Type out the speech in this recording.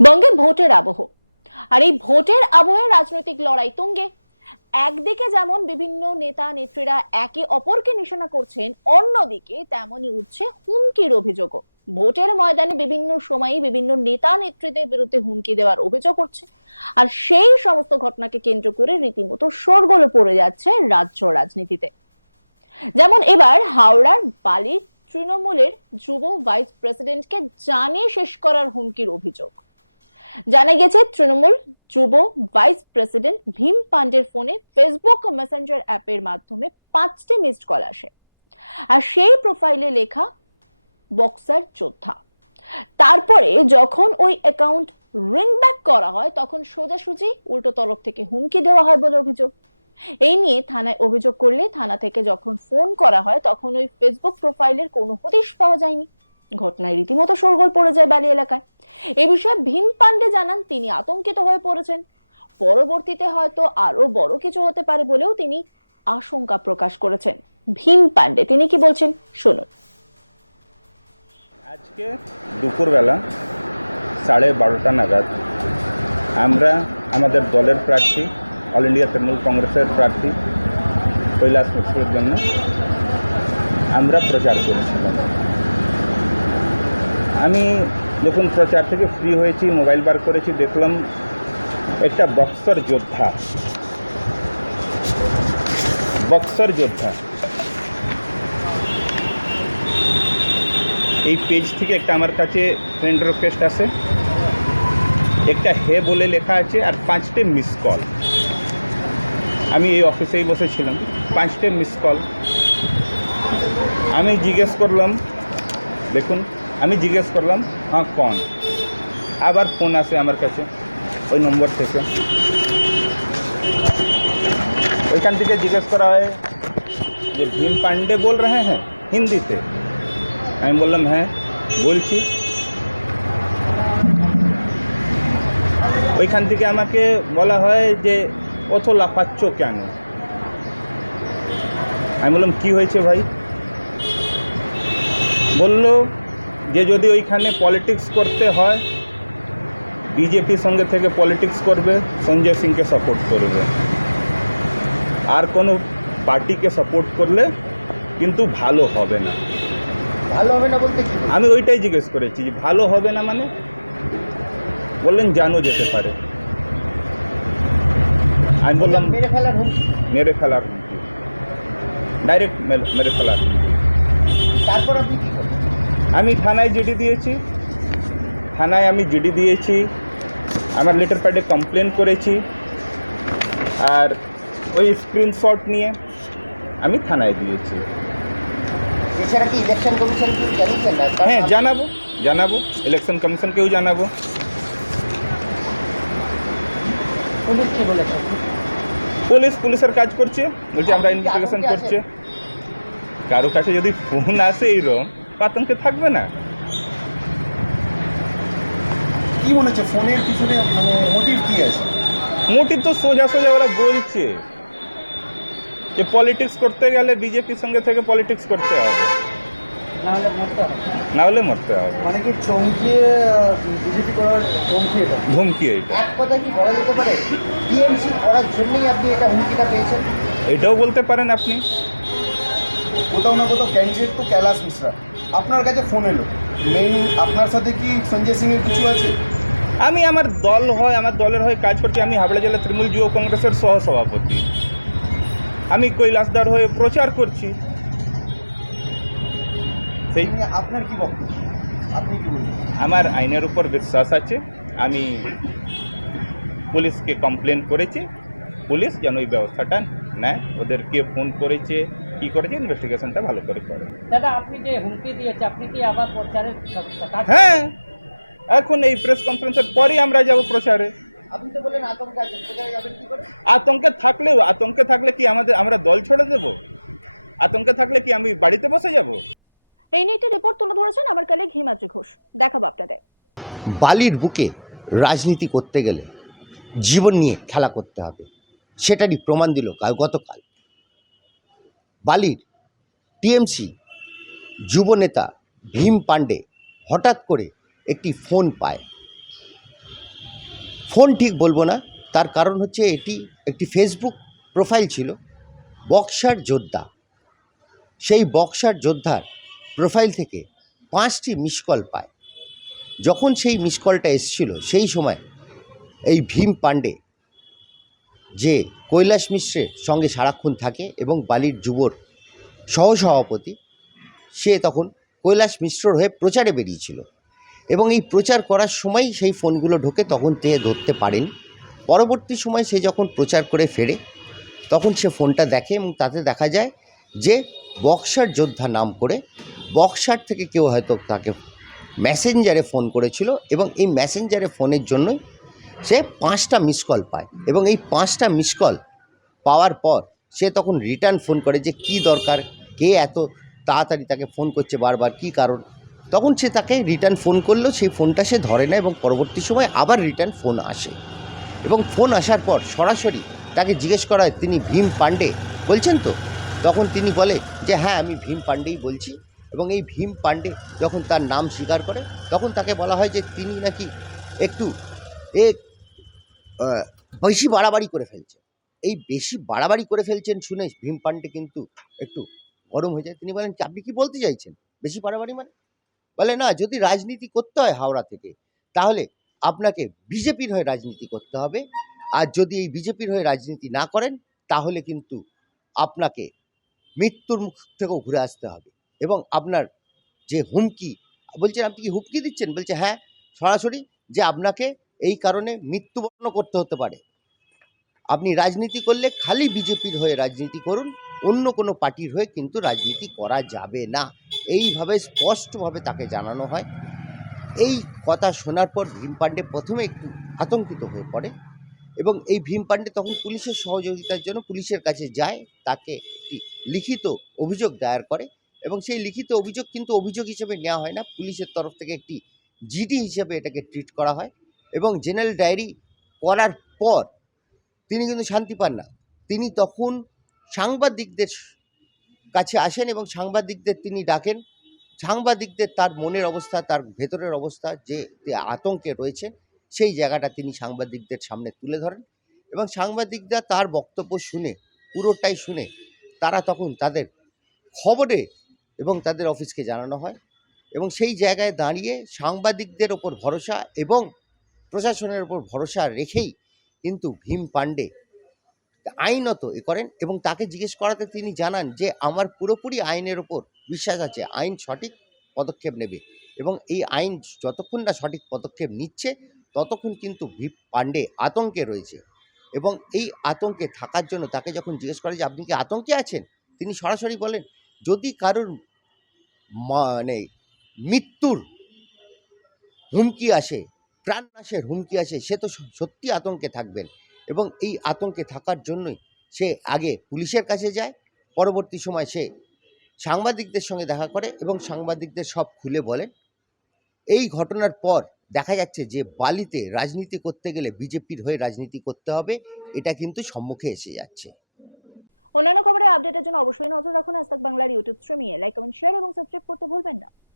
বঙ্গে ভোটের আবহ। আর এই ভোটের আবহে রাজনৈতিক লড়াই তুঙ্গে। একদিকে যেমন বিভিন্ন নেতা নেত্রীরা একে অপরকে নিশানা করছেন, অন্যদিকে তেমনই উঠছে হুমকির অভিযোগও। ভোটের ময়দানে বিভিন্ন সময়ে বিভিন্ন নেতা নেত্রীদের বিরুদ্ধে হুমকি দেওয়ার অভিযোগ উঠছে। আর সেই সমস্ত ঘটনাকে কেন্দ্র করে রীতিমতো শোরগোল পড়ে যাচ্ছে রাজ্য রাজনীতিতে। যেমন এবার হাওড়ার বালির তৃণমূলের যুব ভাইস প্রেসিডেন্টকে জানিয়ে শেষ করার হুমকির অভিযোগ। জানা গেছে, তৃণমূল যুব ভাইস প্রেসিডেন্ট ভীম পান্ডের ফোনে ফেসবুক মেসেঞ্জার অ্যাপের মাধ্যমে 5টি মিসড কল আসে। আর সেই প্রোফাইলে লেখা বক্সার যোদ্ধা। তারপরে যখন ওই অ্যাকাউন্ট রিং ব্যাক করা হয়, তখন সোজাসুজি উল্টো তরফ থেকে হুমকি দেওয়া হয় বলে অভিযোগ। এই নিয়ে থানায় অভিযোগ করলে থানা থেকে যখন ফোন করা হয়, তখন ওই ফেসবুক প্রোফাইলের কোনো হদিশ পাওয়া যায়নি। ঘটনায় রীতিমতো শোরগোল পড়ে যায় বালি এলাকায়। এ বিষয়ে ভীম পান্ডে জানান, তিনি আতঙ্কিত হয়ে পড়েছেন। পরবর্তীতে হয়তো আরো বড় কিছু হতে পারে বলেও তিনি আশঙ্কা প্রকাশ করেছেন। ভীম পান্ডে তিনি কি বলছেন, শুনুন। আজকে দুপুরবেলা 12:30 নাগাদ আমরা আমাদের দলের প্রার্থী, অল ইন্ডিয়া তৃণমূল কংগ্রেসের প্রার্থী কৈলাস মিশ্রের জন্য আমরা প্রচার করেছিলাম। আমি যখন প্রচার থেকে ফ্রি হয়েছি, মোবাইল বার করেছি, দেখলাম একটা বক্সার যোদ্ধা এই পেজ থেকে একটা আমার কাছে ফ্রেন্ড রিকোয়েস্ট আসে, একটা হে বলে লেখা আছে আর 5টে মিস কল। আমি এই অফিসেই বসেছিলাম, 5টে মিস কল। আমি জিজ্ঞেস করলাম, দেখুন, আমি জিজ্ঞেস করলাম হ্যাঁ কোন। আবার ফোন আসে আমার কাছে ওই নম্বর থেকে। ওইখান থেকে জিজ্ঞেস করা হয় যে ভীম পান্ডে বল রহে হ্যাঁ হিন্দিতে। আমি বললাম হ্যাঁ বলছি। ওইখান থেকে আমাকে বলা হয় যে অত লাফাচ্ছ কেন। আমি বললাম কি হয়েছে ভাই। বলল যে যদি ওইখানে পলিটিক্স করতে হয়, বিজেপির সঙ্গে থেকে পলিটিক্স করবে, সঞ্জয় সিংকে সাপোর্ট করবে, আর কোনো পার্টিকে সাপোর্ট করলে কিন্তু ভালো হবে না। ভালো হবে না বলতে কি? আমি ওইটাই জিজ্ঞেস করেছি যে ভালো হবে না মানে। বললেন জানো যেতে পারে। আমি বললাম মেরে ফেলার হুমকি। হুমকি, ডাইরেক্ট মেরে ফেলার হুমকি। তারপর আপনি কি করলেন? আমি থানায় জিডি দিয়েছি, আমার লেটার প্যাডে কমপ্লেন করেছি, আর ওই স্ক্রিনশট নিয়ে আমি থানায় দিয়েছি। এছাড়া কি ইলেকশন কমিশনকে জানিয়েছেন? হ্যাঁ জানাবো ইলেকশন কমিশনকেও জানাবো। পুলিশ কি বলেছে? পুলিশের কাজ করছে, বলছে আমরা ইনভেস্টিগেশন করছে। কারো কাছে যদি ফোন আসে এইরকম, আতঙ্কে থাকবে না। কি মনে হচ্ছে ফোনের পিছনে মানে মোটিভ কি আছে? মোটিভ তো সোজা ওরা বলছে যে পলিটিক্স করতে গেলে বিজেপির সঙ্গে থেকে পলিটিক্স করতে হবে, না হলে মরতে হবে। মানে কি চমকিয়ে বিজেপি করার ধমকি এইটা। এক কথা কি বলা যেতে পারে টিএমসি করার জন্যই আপনি এটা হুমকিটা পেয়েছেন? এটাও বলতে পারেন আপনি। কোথাও না কোথাও ক্যান্ডিডেট তো কৈলাস মিশ্রা, আপনার কাছে ফোন এলো, মেইন আপনার সাথে কি সঞ্জয় সিংয়ের কিছু আছে? আমি আমার দলের হয়ে কাজ করছি। আমি হাবড়া জেলা তৃণমূল যুব কংগ্রেসের সহসভাপতি। আমি কৈলাসদার হয়ে প্রচার করছি। সেই আপনার কি বক্তব্য, আপনি কি বলবেন? আমার আইনের উপর বিশ্বাস আছে। আমি পুলিশকে কমপ্লেন করেছি, পুলিশ যেন ওই ব্যবস্থাটা নেয়। ওদেরকে ফোন করেছে, কি করেছে, ইনভেস্টিগেশনটা ভালো করে করে। দাদা আপনি যে হুমকি দিয়েছে, আপনি কি আবার প্রচারের কাজ? হ্যাঁ, এখন এই প্রেস কনফারেন্সের পরেই আমরা যাব প্রচারে। আপনি তো বলেন আতঙ্কে আছেন, কোথায় যাবেন কি করে? আতঙ্কে থাকলে কি আমরা দল ছেড়ে দেব? আতঙ্কে থাকলে কি আমি বাড়িতে বসে যাব? এই নিয়ে একটি রিপোর্ট তুলে ধরেছেন আমার কলিগ হিমাদ্রি ঘোষ, দেখাবো আপনাদের। বালির বুকে রাজনীতি করতে গেলে জীবন নিয়ে খেলা করতে হবে, সেটারই প্রমাণ দিল গতকাল বালির টিএমসি যুবনেতা ভীম পান্ডে হঠাৎ করে একটি ফোন পায়। ফোন ঠিক বলবো না, তার কারণ হচ্ছে এটি একটি ফেসবুক প্রোফাইল ছিল, বক্সার যোদ্ধা। সেই বক্সার যোদ্ধার প্রোফাইল থেকে 5টি মিস কল পায়। যখন সেই মিস কলটা এসেছিল সেই সময় এই ভীম পাণ্ডে, যে কৈলাস মিশ্রের সঙ্গে সারাক্ষণ থাকে এবং বালির যুবর সহসভাপতি, সে তখন কৈলাস মিশ্রর হয়ে প্রচারে বেরিয়েছিল এবং এই প্রচার করার সময় সেই ফোনগুলো ঢোকে, তখন তে ধরতে পারেনি। পরবর্তী সময় সে যখন প্রচার করে ফেরে তখন সে ফোনটা দেখে এবং তাতে দেখা যায় যে বক্সার যোদ্ধা নাম করে বক্সার থেকে কেউ হয়তো তাকে মেসেঞ্জারে ফোন করেছিল এবং এই মেসেঞ্জারে ফোনের জন্যই সে 5টা মিস কল পায় এবং এই 5টা মিস কল পাওয়ার পর সে তখন রিটার্ন ফোন করে যে কী দরকার, কে এত তাড়াতাড়ি তাকে ফোন করছে বারবার, কী কারণ। তখন সে তাকে রিটার্ন ফোন করলেও সেই ফোনটা সে ধরে না এবং পরবর্তী সময় আবার রিটার্ন ফোন আসে এবং ফোন আসার পর সরাসরি তাকে জিজ্ঞেস করা হয় তিনি ভীম পাণ্ডে বলছেন তো? তখন তিনি বলে যে হ্যাঁ আমি ভীম পাণ্ডেই বলছি এবং এই ভীম পাণ্ডে যখন তার নাম স্বীকার করে তখন তাকে বলা হয় যে তিনি নাকি একটু বেশি বাড়াবাড়ি করে ফেলছেন। এই বেশি বাড়াবাড়ি করে ফেলছেন শুনে ভীম পাণ্ডে কিন্তু একটু গরম হয়ে যায়। তিনি বলেন আপনি কি বলতে চাইছেন বেশি বাড়াবাড়ি মানে? বলে না, যদি রাজনীতি করতে হয় হাওড়া থেকে তাহলে আপনাকে বিজেপির হয়ে রাজনীতি করতে হবে, আর যদি এই বিজেপির হয়ে রাজনীতি না করেন তাহলে কিন্তু আপনাকে মৃত্যুর মুখ থেকেও ঘুরে আসতে হবে এবং আপনার যে হুমকি, বলছেন আপনি কি হুমকি দিচ্ছেন? বলছে হ্যাঁ, সরাসরি, যে আপনাকে এই কারণে মৃত্যুবরণ করতে হতে পারে। আপনি রাজনীতি করলে খালি বিজেপির হয়ে রাজনীতি করুন, অন্য কোনো পার্টির হয়ে কিন্তু রাজনীতি করা যাবে না, এইভাবে স্পষ্টভাবে তাকে জানানো হয়। এই কথা শোনার পর ভীম পাণ্ডে প্রথমে একটু আতঙ্কিত হয়ে পড়ে এবং এই ভীম পাণ্ডে তখন পুলিশের সহযোগিতার জন্য পুলিশের কাছে যায়, তাকে একটি লিখিত অভিযোগ দায়ের করে এবং সেই লিখিত অভিযোগ কিন্তু অভিযোগ হিসেবে নেওয়া হয় না, পুলিশের তরফ থেকে একটি জিডি হিসেবে এটাকে ট্রিট করা হয় এবং জেনারেল ডায়েরি করার পর তিনি কিন্তু শান্তি পান না। তিনি তখন সাংবাদিকদের কাছে আসেন এবং সাংবাদিকদের তিনি ডাকেন। সাংবাদিকদের তার মনের অবস্থা, তার ভেতরের অবস্থা যে আতঙ্কে রয়েছে সেই জায়গাটা তিনি সাংবাদিকদের সামনে তুলে ধরেন এবং সাংবাদিকরা তার বক্তব্য শুনে, পুরোটাই শুনে, তারা তখন তাদের খবরে এবং তাদের অফিসকে জানানো হয় এবং সেই জায়গায় দাঁড়িয়ে সাংবাদিকদের ওপর ভরসা এবং প্রশাসনের ওপর ভরসা রেখেই কিন্তু ভীম পাণ্ডে আইনত করেন এবং তাকে জিজ্ঞেস করাতে তিনি জানান যে আমার পুরোপুরি আইনের ওপর বিশ্বাস আছে, আইন সঠিক পদক্ষেপ নেবে এবং এই আইন যতক্ষণ না সঠিক পদক্ষেপ নিচ্ছে ততক্ষণ কিন্তু ভীম পাণ্ডে আতঙ্কে রয়েছে এবং এই আতঙ্কে থাকার জন্য তাকে যখন জিজ্ঞেস করে যে আপনি কি আতঙ্কে আছেন, তিনি সরাসরি বলেন যদি কারোর মানে মৃত্যুর হুমকি আসে, প্রাণনাশের হুমকি আসে, সে তো সত্যি আতঙ্কে থাকবেন এবং এই আতঙ্কে থাকার জন্যই সে আগে পুলিশের কাছে যায়, পরবর্তী সময় সে সাংবাদিকদের সঙ্গে দেখা করে এবং সাংবাদিকদের সব খুলে বলেন। এই ঘটনার পর দেখা যাচ্ছে যে বালিতে রাজনীতি করতে গেলে বিজেপির হয়ে রাজনীতি করতে হবে, এটা কিন্তু সম্মুখে এসে যাচ্ছে। অন্যান্য খবরের আপডেটের জন্য অবশ্যই নজর রাখুন আজ তাক বাংলার ইউটিউব স্ট্রিমিংয়ে। লাইক, কমেন্ট, শেয়ার এবং সাবস্ক্রাইব করতে ভুলবেন না।